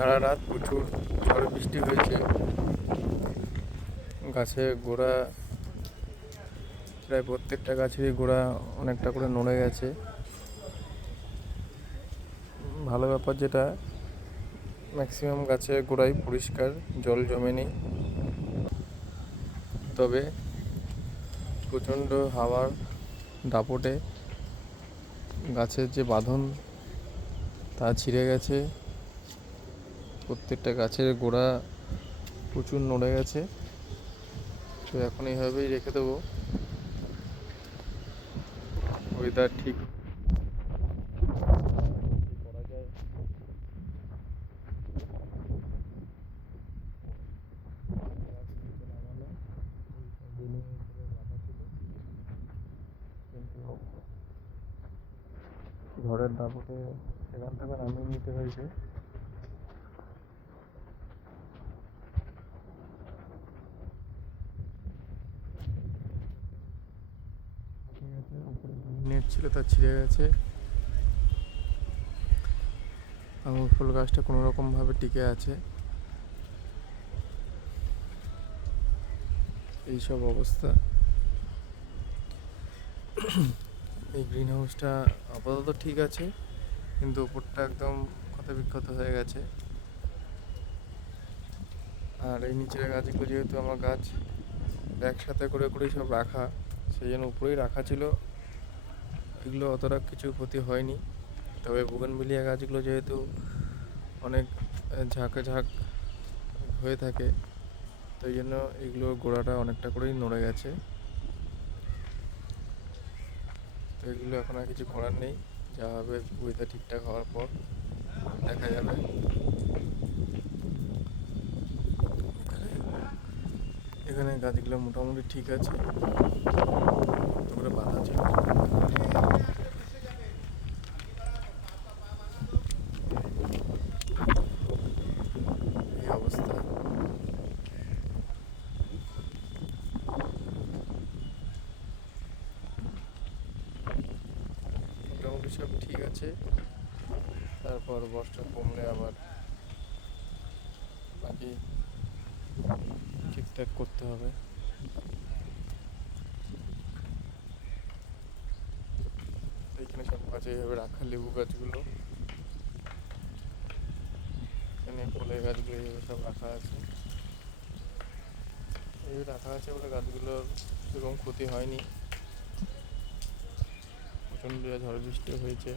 সারা রাত প্রচুর ঝড় বৃষ্টি হয়েছে। গাছের গোড়া, প্রায় প্রত্যেকটা গাছেরই গোড়া অনেকটা করে নড়ে গেছে। ভালো ব্যাপার যেটা, ম্যাক্সিমাম গাছের গোড়াই পরিষ্কার, জল জমেনি। তবে প্রচণ্ড হাওয়ার দাপটে গাছের যে বাঁধন তা ছিঁড়ে গেছে। প্রত্যেকটা গাছের গোড়া প্রচুর নড়ে গেছে। তো এখন এইভাবেই রেখে দেবো। ওয়েদার ঠিক করা যায়। কিন্তু ঝড়ের দাপটে সেখান থেকে নামিয়ে নিতে হয়েছে। উপরে নেট ছিল, তা ছিঁড়ে গেছে। আঙুর ফুল গাছটা কোনো রকমভাবে টিকে আছে। এইসব অবস্থা। এই গ্রিন হাউসটা আপাতত ঠিক আছে, কিন্তু উপরটা একদম ক্ষতবিক্ষত হয়ে গেছে। আর এই নিচের গাছগুলো যেহেতু আমার গাছ একসাথে করে করেই সব রাখা, সেই জন্য উপরেই রাখা ছিল, এগুলো অতটা কিছু ক্ষতি হয়নি। তবে বুগেনভিলিয়া গাছগুলো যেহেতু অনেক ঝাঁকে ঝাঁক হয়ে থাকে, তো এই জন্য এগুলোর গোড়াটা অনেকটা করেই নড়ে গেছে। তো এগুলো এখন আর কিছু করার নেই, যা হবে ওয়েদার ঠিকঠাক হওয়ার পর দেখা যাবে। এখানে গাছগুলো মোটামুটি ঠিক আছে, করে বাঁধা ছিল। এই অবস্থা। মোটামুটি সব ঠিক আছে। তারপর বর্ষা কমলে আবার বাকি ঠিকঠাক করতে হবে। এইখানে সব গাছ এইভাবে রাখা, লেবু গাছগুলো, এখানে ফলের গাছগুলো এইভাবে সব রাখা আছে। এইভাবে রাখা আছে বলে গাছগুলোর সেরকম ক্ষতি হয়নি। প্রচণ্ড ঝড় বৃষ্টি হয়েছে।